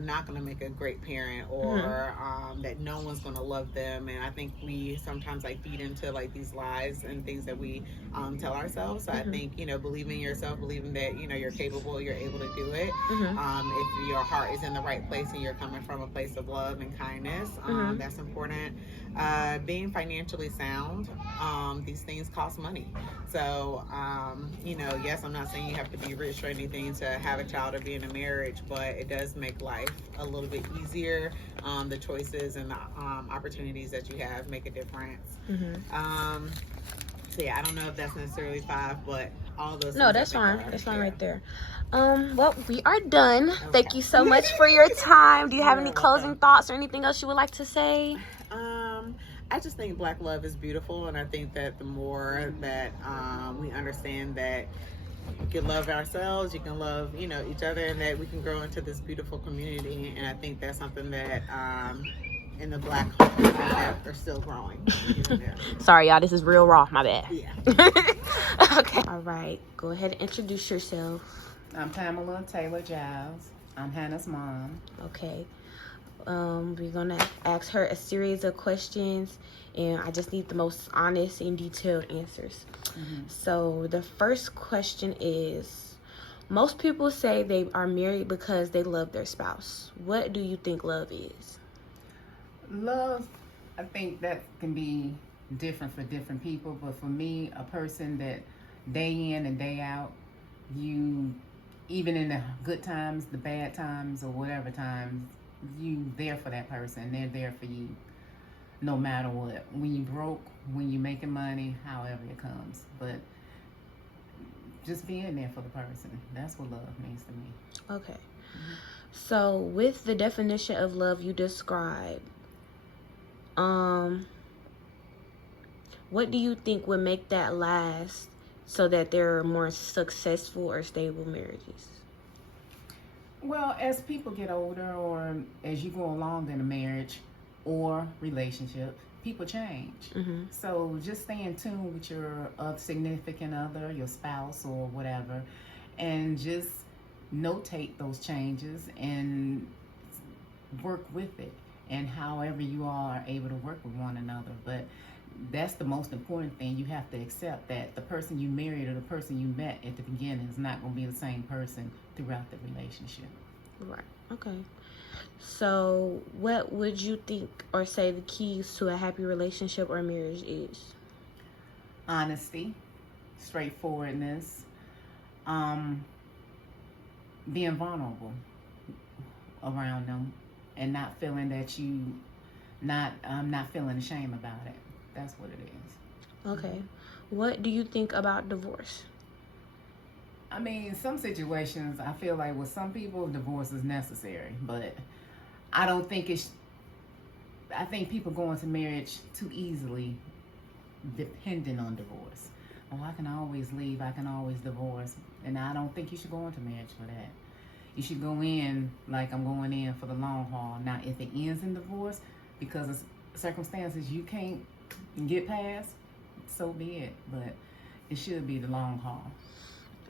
not going to make a great parent, or that no one's going to love them. And I think we sometimes like feed into like these lies and things that we tell ourselves. So I think, believing in yourself, believing that, you're capable, you're able to do it. If your heart is in the right place and you're coming from a place of love and kindness, that's important. Being financially sound, these things cost money. So, yes, I'm not saying you have to be rich or anything to have a child or be in a marriage, but it does make life a little bit easier. The choices and the opportunities that you have make a difference. So yeah, I don't know if that's necessarily 5, but all those. No, that's fine. That's fine right there. Well, we are done. Okay. Thank you so much for your time. Do you have any closing thoughts or anything else you would like to say? I just think Black love is beautiful, and I think that the more that we understand that you can love ourselves, you can love, each other, and that we can grow into this beautiful community. And I think that's something that in the Black community that are still growing. Sorry, y'all. This is real raw. My bad. Yeah. Okay. All right. Go ahead and introduce yourself. I'm Pamela Taylor Giles. I'm Hannah's mom. Okay. We're gonna ask her a series of questions, and I just need the most honest and detailed answers. So the first question is, most people say they are married because they love their spouse. What do you think love is? Love, I think that can be different for different people, but for me, a person that day in and day out, you, even in the good times, the bad times, or whatever times, you there for that person. They're there for you no matter what. When you broke, when you making money, however it comes. But just being there for the person. That's what love means to me. Okay. So with the definition of love you described, what do you think would make that last so that there are more successful or stable marriages? Well, as people get older, or as you go along in a marriage or relationship, people change. So just stay in tune with your significant other, your spouse or whatever, and just notate those changes and work with it. And however you all are able to work with one another. But that's the most important thing. You have to accept that the person you married or the person you met at the beginning is not going to be the same person throughout the relationship. Right. Okay. So what would you think or say the keys to a happy relationship or marriage is? Honesty, straightforwardness, being vulnerable around them, and not feeling that not feeling ashamed about it. That's what it is. Okay. What do you think about divorce? I mean, some situations, I feel like with some people, divorce is necessary, but I don't think I think people go into marriage too easily dependent on divorce. Oh, I can always leave, I can always divorce. And I don't think you should go into marriage for that. You should go in like I'm going in for the long haul. Now, if it ends in divorce because of circumstances you can't get past, so be it. But it should be the long haul.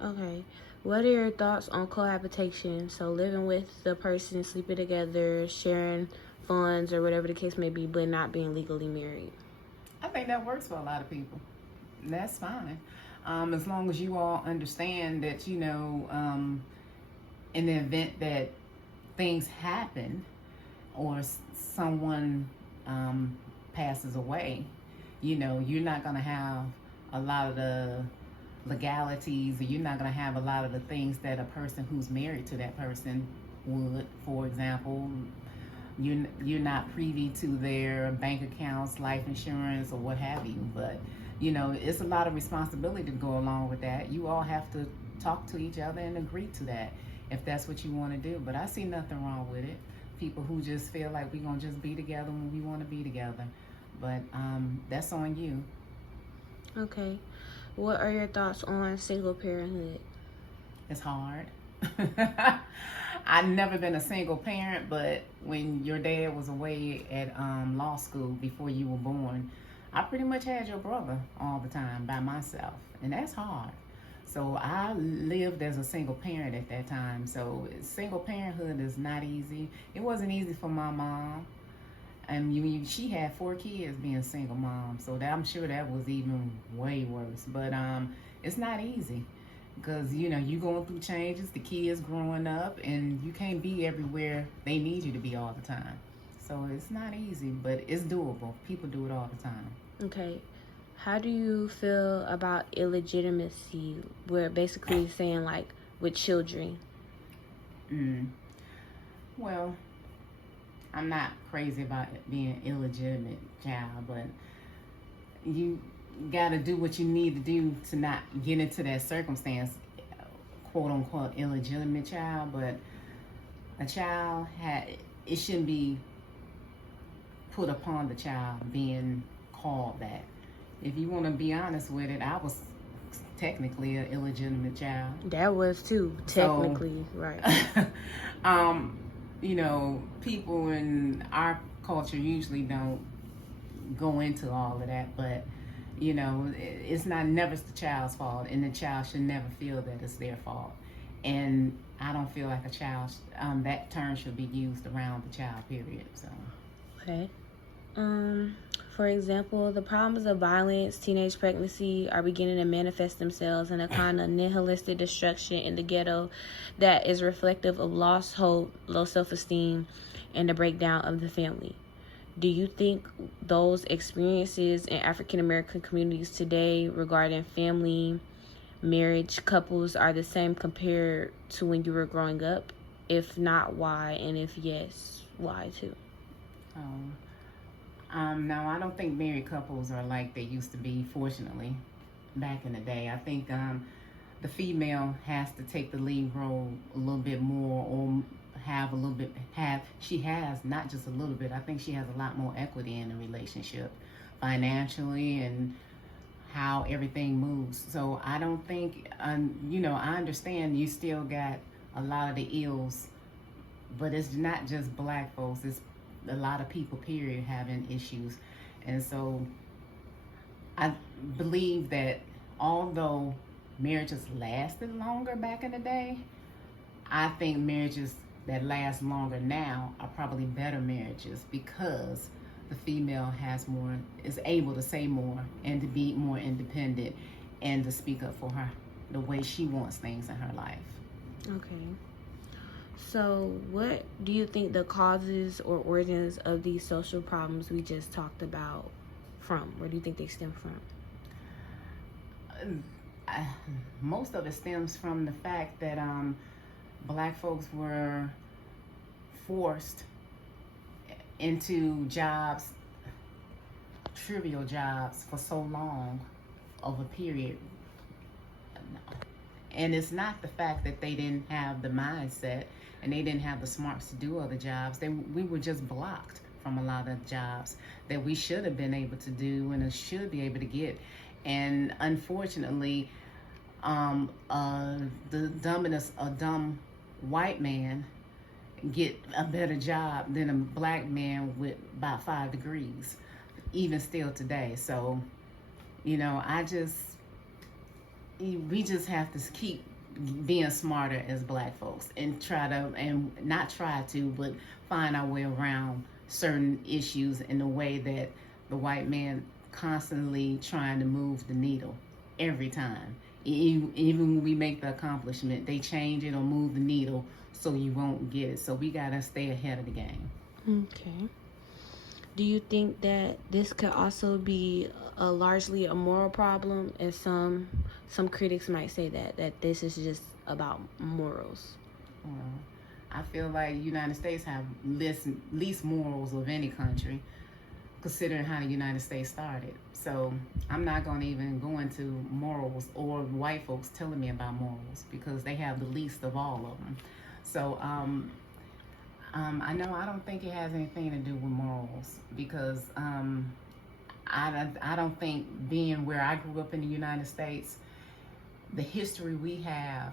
Okay. What are your thoughts on cohabitation? So living with the person, sleeping together, sharing funds or whatever the case may be, but not being legally married. I think that works for a lot of people. That's fine. As long as you all understand that, in the event that things happen or someone passes away, you're not going to have a lot of the legalities, or you're not going to have a lot of the things that a person who's married to that person would. For example, you're not privy to their bank accounts, life insurance, or what have you. But you know, it's a lot of responsibility to go along with that. You all have to talk to each other and agree to that if that's what you want to do. But I see nothing wrong with it. People who just feel like we're going to just be together when we want to be together. But that's on you. Okay. What are your thoughts on single parenthood? It's hard. I've never been a single parent, but when your dad was away at law school before you were born, I pretty much had your brother all the time by myself, and that's hard. So I lived as a single parent at that time. So single parenthood is not easy. It wasn't easy for my mom. And she had 4 kids being single mom, so I'm sure that was even way worse. But it's not easy because, you know, you going through changes, the kids growing up, and you can't be everywhere they need you to be all the time. So it's not easy, but it's doable. People do it all the time. Okay. How do you feel about illegitimacy? We're basically saying, like, with children. Well, I'm not crazy about it being illegitimate child, but you got to do what you need to do to not get into that circumstance, quote unquote illegitimate child. But a child it shouldn't be put upon the child being called that. If you want to be honest with it, I was technically an illegitimate child. That was too, technically, so, right. You know, people in our culture usually don't go into all of that, but you know, it's never the child's fault, and the child should never feel that it's their fault. And I don't feel like a child, that term should be used around the child, period. So. Okay. For example, the problems of violence, teenage pregnancy are beginning to manifest themselves in a kind of nihilistic destruction in the ghetto that is reflective of lost hope, low self-esteem, and the breakdown of the family. Do you think those experiences in African American communities today regarding family, marriage, couples are the same compared to when you were growing up? If not, why? And if yes, why too? No, I don't think married couples are like they used to be, fortunately, back in the day. I think the female has to take the lead role a little bit more, or she has not just a little bit, I think she has a lot more equity in the relationship, financially, and how everything moves. So I don't think, you know, I understand you still got a lot of the ills, but it's not just black folks, it's a lot of people, period, having issues. And so I believe that although marriages lasted longer back in the day, I think marriages that last longer now are probably better marriages, because the female is able to say more and to be more independent and to speak up for her, the way she wants things in her life. Okay. So what do you think the causes or origins of these social problems we just talked about from? Where do you think they stem from? Most of it stems from the fact that black folks were forced into jobs, trivial jobs, for so long of a period. And it's not the fact that they didn't have the mindset and they didn't have the smarts to do other jobs. We were just blocked from a lot of jobs that we should have been able to do and should be able to get. And unfortunately, a dumb white man get a better job than a black man with about 5 degrees, even still today. So, you know, we just have to keep being smarter as black folks and but find our way around certain issues in a way that the white man constantly trying to move the needle every time. Even when we make the accomplishment, they change it or move the needle so you won't get it. So we gotta stay ahead of the game. Okay. Do you think that this could also be largely a moral problem? And some critics might say that this is just about morals. Well, I feel like United States have least morals of any country. considering how the United States started. So I'm not going to even go into morals or white folks telling me about morals because they have the least of all of them. So I know I don't think it has anything to do with morals because I don't think being where I grew up in the United States, the history we have,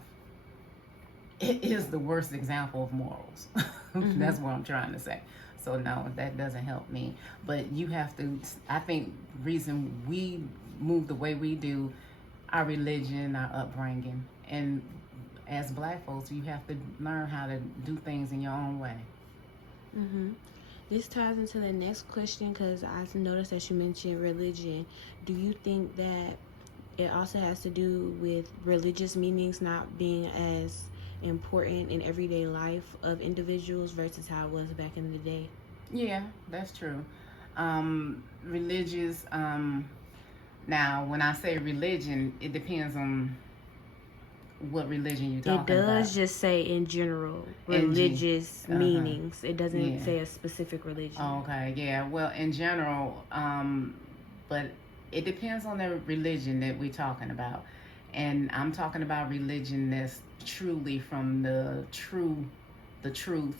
it is the worst example of morals. That's what I'm trying to say. So no, that doesn't help me. But you have to, I think reason we move the way we do, our religion, our upbringing, and as Black folks, you have to learn how to do things in your own way. This ties into the next question because I noticed that you mentioned religion. Do you think that it also has to do with religious meanings not being as important in everyday life of individuals versus how it was back in the day? Yeah, that's true. Religious, now when I say religion, it depends on what religion you're talking about. It does just say in general religious meanings. It doesn't say a specific religion. Okay, yeah. Well, in general, but it depends on the religion that we're talking about. And I'm talking about religion that's truly from the truth,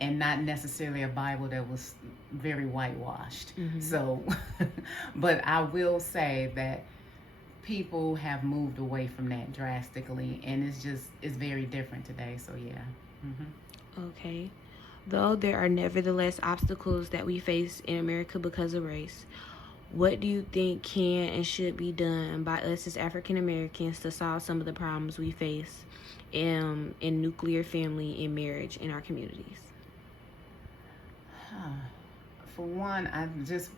and not necessarily a Bible that was very whitewashed. So, but I will say that people have moved away from that drastically, and it's very different today. So yeah. Okay. Though there are nevertheless obstacles that we face in America because of race, what do you think can and should be done by us as African Americans to solve some of the problems we face in nuclear family and marriage in our communities? For one, I just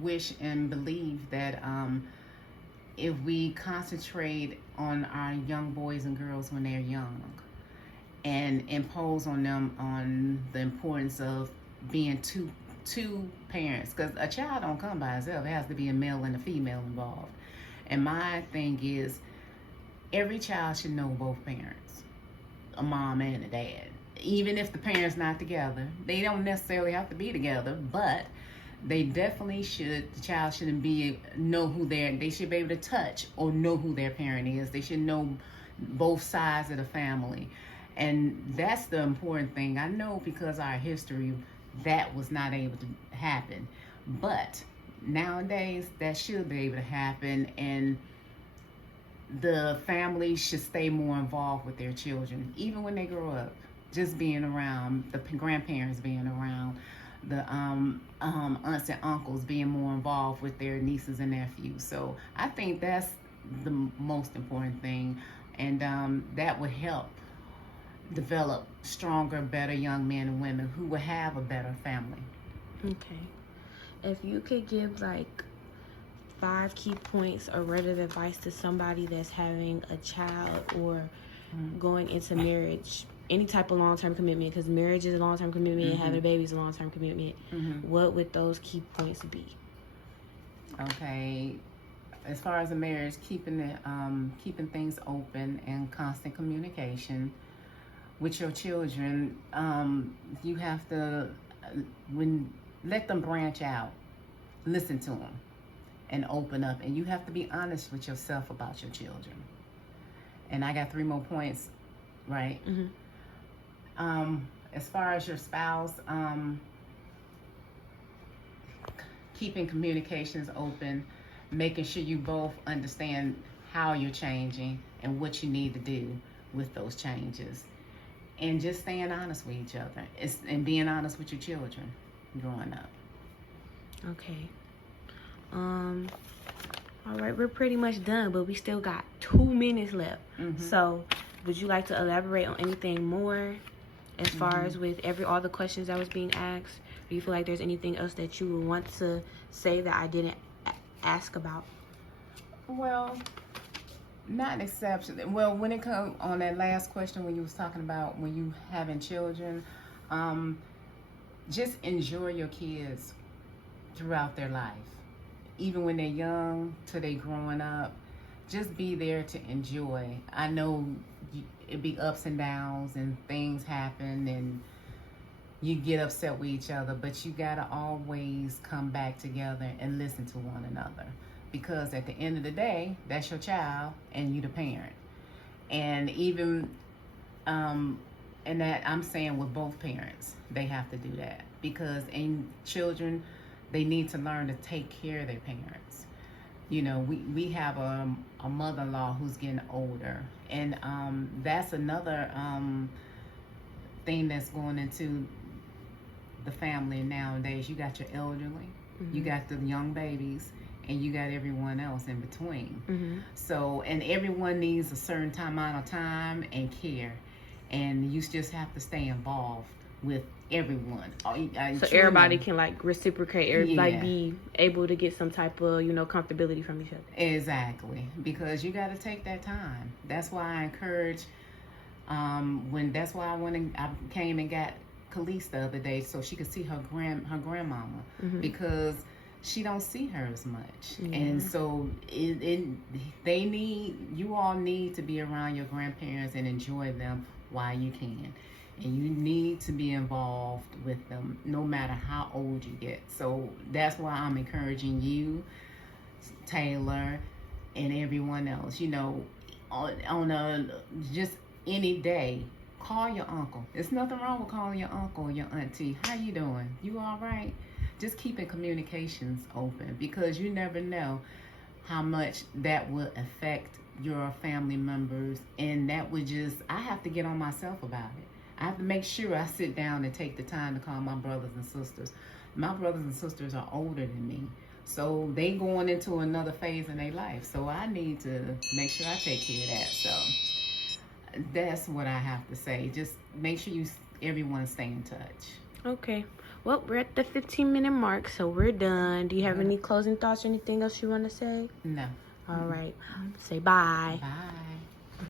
wish and believe that if we concentrate on our young boys and girls when they're young and impose on them on the importance of being two parents, because a child don't come by itself. It has to be a male and a female involved. And my thing is, every child should know both parents, a mom and a dad. Even if the parents not together, they don't necessarily have to be together, but they definitely should. The child shouldn't know who they should be able to touch or know who their parent is. They should know both sides of the family. And that's the important thing. I know because our history, that was not able to happen. But nowadays, that should be able to happen. And the family should stay more involved with their children, even when they grow up. Just being around, the grandparents being around, the aunts and uncles being more involved with their nieces and nephews. So I think that's the most important thing. And that would help develop stronger, better young men and women who will have a better family. Okay. If you could give like 5 key points or word of advice to somebody that's having a child or going into marriage, any type of long-term commitment, because marriage is a long-term commitment and having a baby is a long-term commitment, what would those key points be? Okay. As far as a marriage, keeping things open and constant communication with your children. You have to let them branch out, listen to them, and open up. And you have to be honest with yourself about your children. And I got 3 more points, right? As far as your spouse, keeping communications open, making sure you both understand how you're changing and what you need to do with those changes. And just staying honest with each other and being honest with your children growing up. Okay. All right, we're pretty much done, but we still got 2 minutes left. So would you like to elaborate on anything more as far as with all the questions that was being asked? Do you feel like there's anything else that you would want to say that I didn't ask about? Well, not an exception. Well, when it comes on that last question when you was talking about when you having children, just enjoy your kids throughout their life. Even when they're young till they growing up, just be there to enjoy. I know it be ups and downs and things happen, and you get upset with each other, but you gotta always come back together and listen to one another, because at the end of the day, that's your child and you the parent. And even and that I'm saying with both parents, they have to do that, because in children, they need to learn to take care of their parents. You know, we have a mother-in-law who's getting older, and that's another thing that's going into the family nowadays. You got your elderly, you got the young babies, and you got everyone else in between. So, and everyone needs a certain amount of time and care, and you just have to stay involved with everyone. So everybody can like reciprocate, everybody be able to get some type of, you know, comfortability from each other. Exactly, because you got to take that time. That's why I encourage, that's why I came and got Khalees the other day so she could see her grandmama, because she don't see her as much. And so you all need to be around your grandparents and enjoy them while you can. And you need to be involved with them no matter how old you get. So that's why I'm encouraging you, Taylor, and everyone else, you know, on just any day, call your uncle. There's nothing wrong with calling your uncle or your auntie. How you doing? You all right? Just keeping communications open, because you never know how much that will affect your family members. And that would I have to get on myself about it. I have to make sure I sit down and take the time to call my brothers and sisters. My brothers and sisters are older than me, so they going into another phase in their life. So I need to make sure I take care of that. So that's what I have to say. Just make sure everyone stay in touch. Okay. Well, we're at the 15-minute mark, so we're done. Do you have any closing thoughts or anything else you want to say? No. All right. Say bye. Bye.